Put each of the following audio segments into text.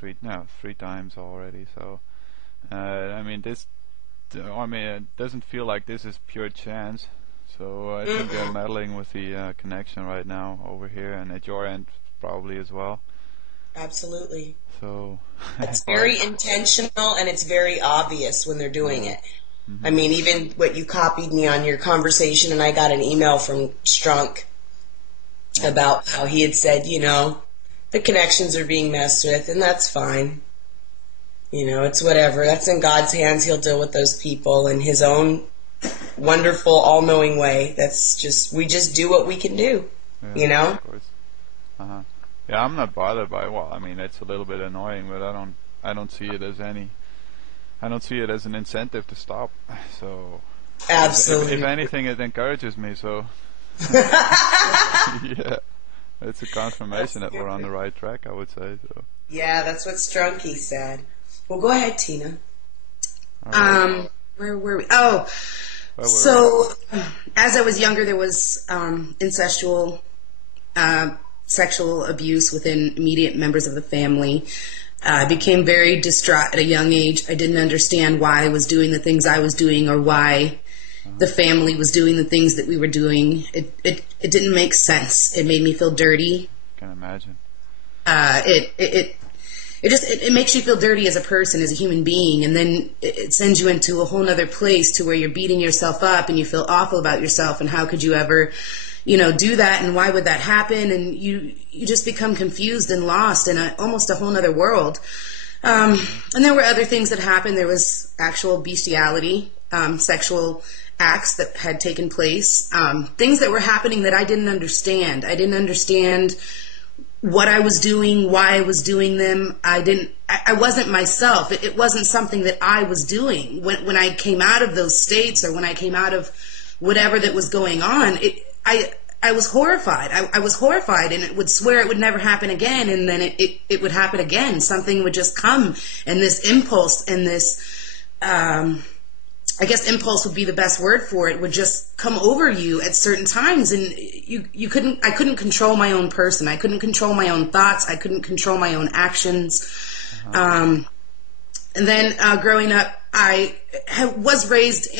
three times already. So I mean, it doesn't feel like this is pure chance. So I think they're meddling with the connection right now over here, and at your end probably as well. Absolutely. So it's very intentional, and it's very obvious when they're doing it. Mm-hmm. I mean, even what you copied me on your conversation, and I got an email from Strunk about how he had said, the connections are being messed with, and that's fine. It's whatever. That's in God's hands. He'll deal with those people in his own wonderful, all-knowing way. We just do what we can do, Of course. Uh-huh. Yeah, I'm not bothered by it. Well, I mean, it's a little bit annoying, but I don't see it as an incentive to stop. So absolutely, if anything, it encourages me. So yeah, it's a confirmation that we're on the right track, I would say. So yeah, that's what Strunky said. Well, go ahead, Tina. Right. Where were we? Oh, so as I was younger, there was incestual sexual abuse within immediate members of the family. I became very distraught at a young age. I didn't understand why I was doing the things I was doing, or why the family was doing the things that we were doing. It didn't make sense. It made me feel dirty. I can imagine. It makes you feel dirty as a person, as a human being, and then it sends you into a whole nother place to where you're beating yourself up and you feel awful about yourself, and how could you ever do that, and why would that happen? And you just become confused and lost in almost a whole nother world. And there were other things that happened. There was actual bestiality, sexual acts that had taken place, things that were happening that I didn't understand. I didn't understand what I was doing, why I was doing them. I wasn't myself. It wasn't something that I was doing. When I came out of those states, or when I came out of whatever that was going on, I was horrified. I was horrified, and it would swear it would never happen again, and then it would happen again. Something would just come, and this impulse and this, I guess impulse would be the best word for it, would just come over you at certain times, and I couldn't control my own person. I couldn't control my own thoughts. I couldn't control my own actions. And then growing up, I was raised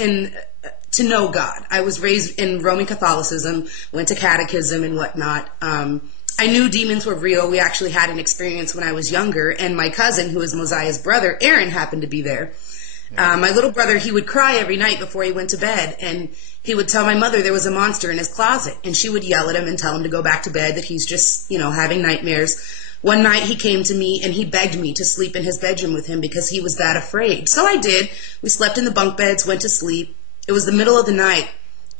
to know God. I was raised in Roman Catholicism, went to catechism and whatnot. I knew demons were real. We actually had an experience when I was younger, and my cousin, who is Moziah's brother, Aaron, happened to be there. Yeah. My little brother, he would cry every night before he went to bed, and he would tell my mother there was a monster in his closet, and she would yell at him and tell him to go back to bed, that he's just, having nightmares. One night he came to me and he begged me to sleep in his bedroom with him because he was that afraid. So I did. We slept in the bunk beds, went to sleep. It was the middle of the night,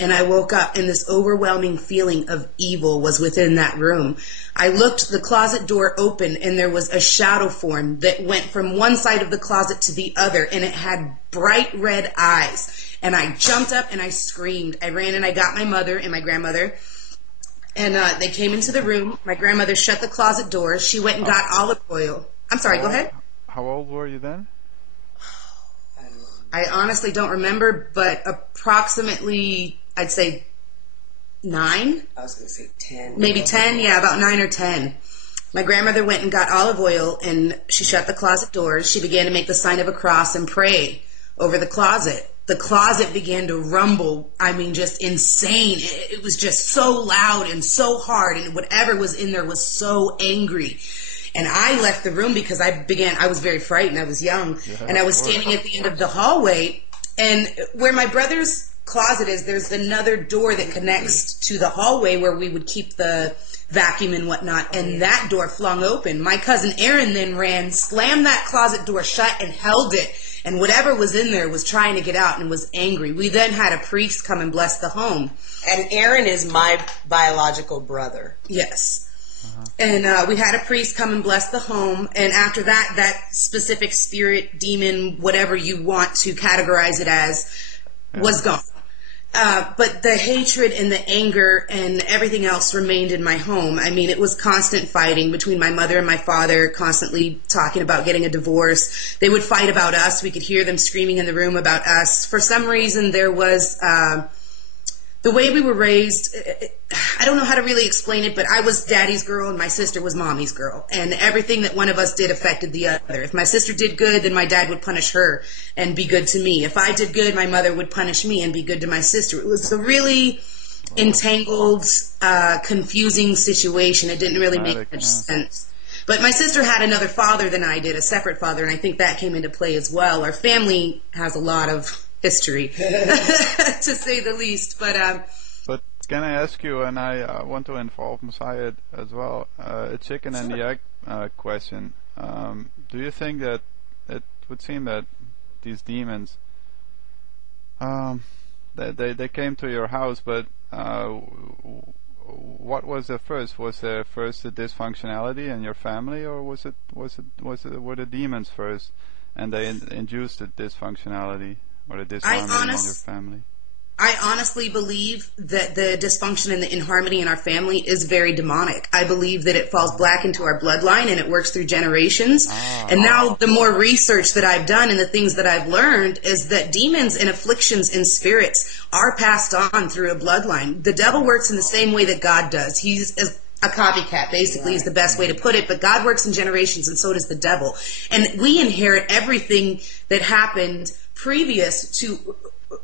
and I woke up, and this overwhelming feeling of evil was within that room. I looked, the closet door open, and there was a shadow form that went from one side of the closet to the other, and it had bright red eyes. And I jumped up and I screamed. I ran and I got my mother and my grandmother, and they came into the room. My grandmother shut the closet door. She went and got olive oil. I'm sorry, go ahead. How old were you then? I honestly don't remember, but approximately, I'd say 9. I was going to say 10. Maybe 10, yeah, about 9 or 10. My grandmother went and got olive oil, and she shut the closet doors. She began to make the sign of a cross and pray over the closet. The closet began to rumble. I mean, just insane. It was just so loud and so hard, and whatever was in there was so angry. And I left the room because I was very frightened. I was young. Yeah, and I was standing at the end of the hallway. And where my brother's closet is, there's another door that connects to the hallway where we would keep the vacuum and whatnot. And that door flung open. My cousin Aaron then ran, slammed that closet door shut, and held it. And whatever was in there was trying to get out and was angry. We then had a priest come and bless the home. And Aaron is my biological brother. Yes. And we had a priest come and bless the home. And after that, that specific spirit, demon, whatever you want to categorize it as, was gone. But the hatred and the anger and everything else remained in my home. I mean, it was constant fighting between my mother and my father, constantly talking about getting a divorce. They would fight about us. We could hear them screaming in the room about us. For some reason, there was the way we were raised, I don't know how to really explain it, but I was daddy's girl and my sister was mommy's girl. And everything that one of us did affected the other. If my sister did good, then my dad would punish her and be good to me. If I did good, my mother would punish me and be good to my sister. It was a really entangled, confusing situation. It didn't really make much sense. But my sister had another father than I did, a separate father, and I think that came into play as well. Our family has a lot of history, to say the least. But can I ask you, and I want to involve Moziah as well, a chicken and the egg question. Do you think that it would seem that these demons, they came to your house, but what was there first? Was there first the dysfunctionality in your family, or were the demons first, and they induced the dysfunctionality or the disharmony in your family? I honestly believe that the dysfunction and the inharmony in our family is very demonic. I believe that it falls black into our bloodline and it works through generations. And now the more research that I've done and the things that I've learned is that demons and afflictions and spirits are passed on through a bloodline. The devil works in the same way that God does. He's a copycat, basically, is the best way to put it. But God works in generations, and so does the devil. And we inherit everything that happened previous to,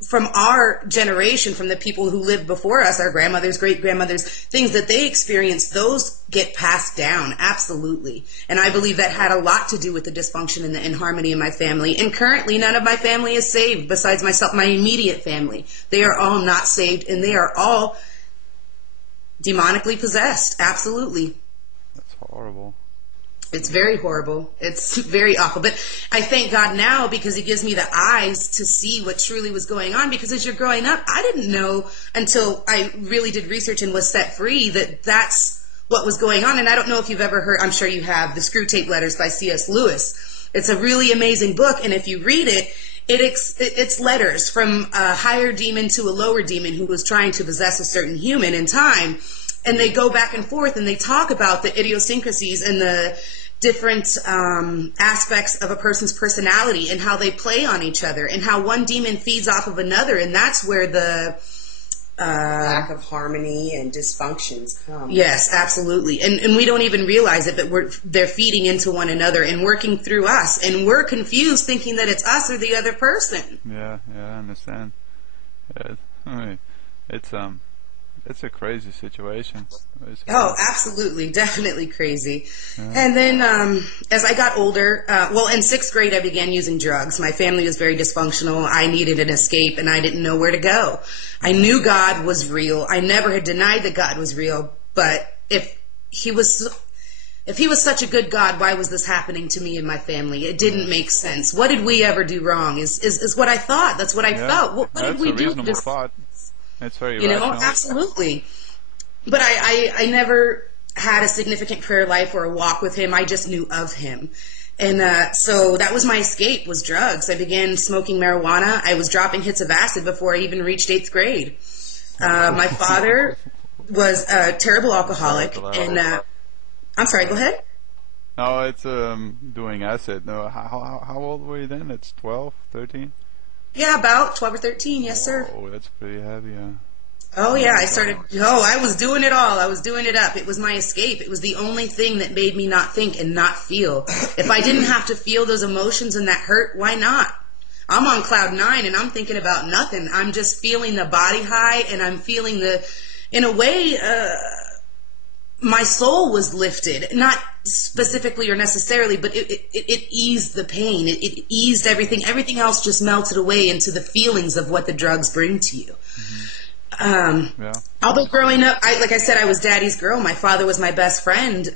from our generation, from the people who lived before us, our grandmothers, great-grandmothers, things that they experienced, those get passed down, absolutely. And I believe that had a lot to do with the dysfunction and the inharmony in my family. And currently, none of my family is saved, besides myself, my immediate family. They are all not saved, and they are all demonically possessed, absolutely. That's horrible. It's very horrible. It's very awful. But I thank God now because he gives me the eyes to see what truly was going on. Because as you're growing up, I didn't know until I really did research and was set free that that's what was going on. And I don't know if you've ever heard, I'm sure you have, The Screw Tape Letters by C.S. Lewis. It's a really amazing book. And if you read it, it's letters from a higher demon to a lower demon who was trying to possess a certain human in time. And they go back and forth and they talk about the idiosyncrasies and the different aspects of a person's personality and how they play on each other and how one demon feeds off of another. And that's where the lack of harmony and dysfunctions come. Yes, absolutely. And we don't even realize it, but they're feeding into one another and working through us. And we're confused thinking that it's us or the other person. Yeah, I understand. Yeah, I mean, it's a crazy situation. Oh, absolutely. Definitely crazy. Yeah. And then as I got older, in 6th grade I began using drugs. My family was very dysfunctional. I needed an escape and I didn't know where to go. I knew God was real. I never had denied that God was real. But if he was such a good God, why was this happening to me and my family? It didn't make sense. What did we ever do wrong is what I thought. That's what I felt. What did we do? That's a reasonable thought. It's very rational. Absolutely. But I never had a significant prayer life or a walk with him. I just knew of him. And so that was my escape, was drugs. I began smoking marijuana. I was dropping hits of acid before I even reached 8th grade. My father was a terrible alcoholic. And I'm sorry, go ahead. No, it's doing acid. No, how old were you then? It's 12, 13? Yeah, about 12 or 13, yes, sir. Oh, that's pretty heavy, Oh, yeah, I was doing it all. I was doing it up. It was my escape. It was the only thing that made me not think and not feel. If I didn't have to feel those emotions and that hurt, why not? I'm on cloud 9 and I'm thinking about nothing. I'm just feeling the body high and I'm feeling in a way, my soul was lifted. Not specifically or necessarily, but it eased the pain. It eased everything. Everything else just melted away into the feelings of what the drugs bring to you. Although growing up, like I said, I was daddy's girl. My father was my best friend.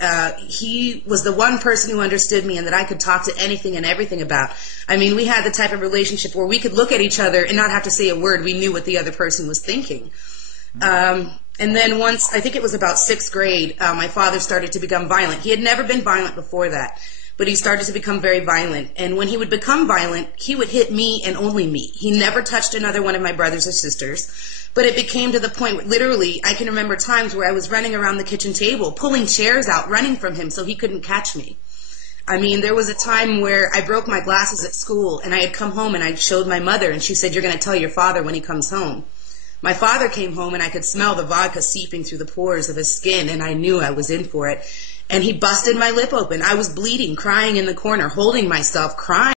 He was the one person who understood me and that I could talk to anything and everything about. I mean, we had the type of relationship where we could look at each other and not have to say a word. We knew what the other person was thinking. And then once, I think it was about 6th grade, my father started to become violent. He had never been violent before that, but he started to become very violent. And when he would become violent, he would hit me and only me. He never touched another one of my brothers or sisters. But it became to the point where literally I can remember times where I was running around the kitchen table, pulling chairs out, running from him so he couldn't catch me. I mean, there was a time where I broke my glasses at school and I had come home and I showed my mother and she said, "You're going to tell your father when he comes home." My father came home and I could smell the vodka seeping through the pores of his skin, and I knew I was in for it. And he busted my lip open. I was bleeding, crying in the corner, holding myself, crying.